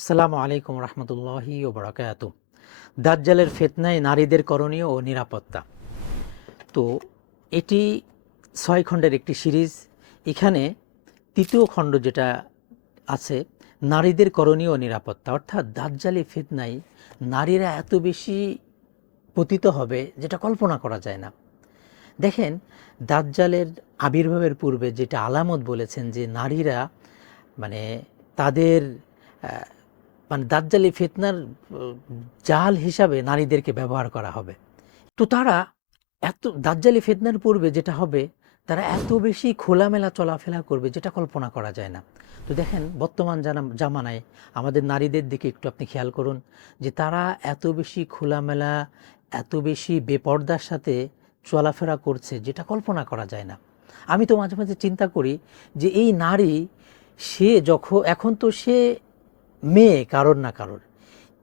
আসসালামু আলাইকুম রহমতুল্লাহি ও বারাকাতু। দাজ্জালের ফিতনায় নারীদের করণীয় ও নিরাপত্তা। তো এটি ৬ খণ্ডের একটি সিরিজ। এখানে তৃতীয় খণ্ড যেটা আছে, নারীদের করণীয় ও নিরাপত্তা, অর্থাৎ দাজ্জালি ফিতনায় নারীরা এত বেশি পতিত হবে যেটা কল্পনা করা যায় না। দেখেন, দাজ্জালের আবির্ভাবের পূর্বে যেটা আলামত বলেছেন যে নারীরা মানে তাদের মানে দাজ্জালি ফিতনার জাল হিসাবে নারীদেরকে ব্যবহার করা হবে। তো তারা এত দাজ্জালি ফিতনার পূর্বে যেটা হবে, তারা এত বেশি খোলামেলা চলাফেরা করবে যেটা কল্পনা করা যায় না। তো দেখেন, বর্তমান জামানায় আমাদের নারীদের দিকে একটু আপনি খেয়াল করুন যে তারা এত বেশি খোলামেলা, এত বেশি বেপর্দার সাথে চলাফেরা করছে যেটা কল্পনা করা যায় না। আমি তো মাঝে মাঝে চিন্তা করি যে এই নারী, সে যখন এখন তো সে মেয়ে কারোর না কারোর,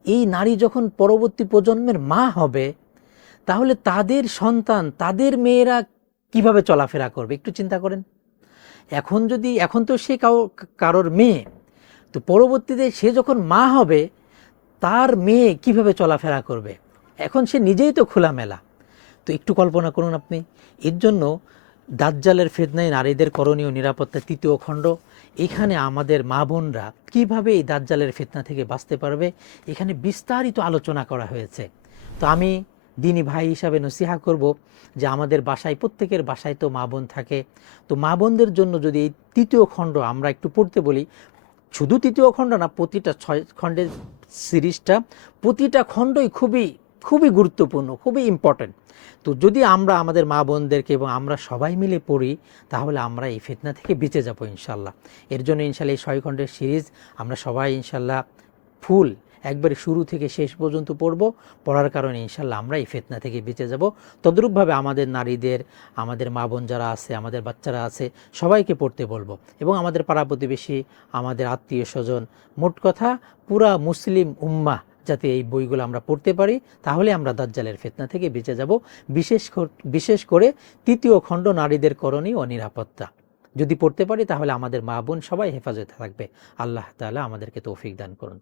এই নারী যখন পরবর্তী প্রজন্মের মা হবে, তাহলে তাদের সন্তান, তাদের মেয়েরা কিভাবে চলাফেরা করবে একটু চিন্তা করেন। এখন তো সে কারোর মেয়ে, তো পরবর্তীতে সে যখন মা হবে, তার মেয়ে কিভাবে চলাফেরা করবে। এখন সে নিজেই তো খোলামেলা। তো একটু কল্পনা করুন আপনি। এর জন্য দাজ্জালের ফিতনায় নারীদের করণীয় নিরাপত্তা তৃতীয় খণ্ড। এখানে আমাদের মা বোনরা কীভাবে এই দাজ্জালের ফিতনা থেকে বাঁচতে পারবে, এখানে বিস্তারিত আলোচনা করা হয়েছে। তো আমি দিনী ভাই হিসাবে নসিহা করব যে আমাদের বাসায়, প্রত্যেকের বাসায় তো মা বোন থাকে। তো মা বোনদের জন্য যদি এই তৃতীয় খণ্ড আমরা একটু পড়তে বলি, শুধু তৃতীয় খণ্ড না, প্রতিটা 6 খণ্ডের সিরিজটা, প্রতিটা খণ্ডই খুবই খুবই গুরুত্বপূর্ণ, খুবই ইম্পর্ট্যান্ট। তো যদি আমরা আমাদের মা বোনদেরকে এবং আমরা সবাই মিলে পড়ি, তাহলে আমরা এই ফিতনা থেকে বেঁচে যাব ইনশাল্লাহ। এর জন্য ইনশাল্লাহ এই 6 খণ্ডের সিরিজ আমরা সবাই ইনশাল্লাহ ফুল একবারে শুরু থেকে শেষ পর্যন্ত পড়ার কারণে ইনশাল্লাহ আমরা এই ফিতনা থেকে বেঁচে যাব। তদ্রূপভাবে আমাদের নারীদের, আমাদের মা বোন যারা আছে, আমাদের বাচ্চারা আছে, সবাইকে পড়তে বলবো, এবং আমাদের পাড়া প্রতিবেশী, আমাদের আত্মীয় স্বজন, মোট কথা পুরা মুসলিম উম্মাহ যাতে এই বইগুলো আমরা পড়তে পারি, তাহলে আমরা দাজ্জালের ফিতনা থেকে বেঁচে যাব। বিশেষ করে তৃতীয় খণ্ড নারীদের করণীয় ও নিরাপত্তা যদি পড়তে পারি, তাহলে আমাদের মা বোন সবাই হেফাজতে থাকবে। আল্লাহ তাআলা আমাদেরকে তৌফিক দান করুন।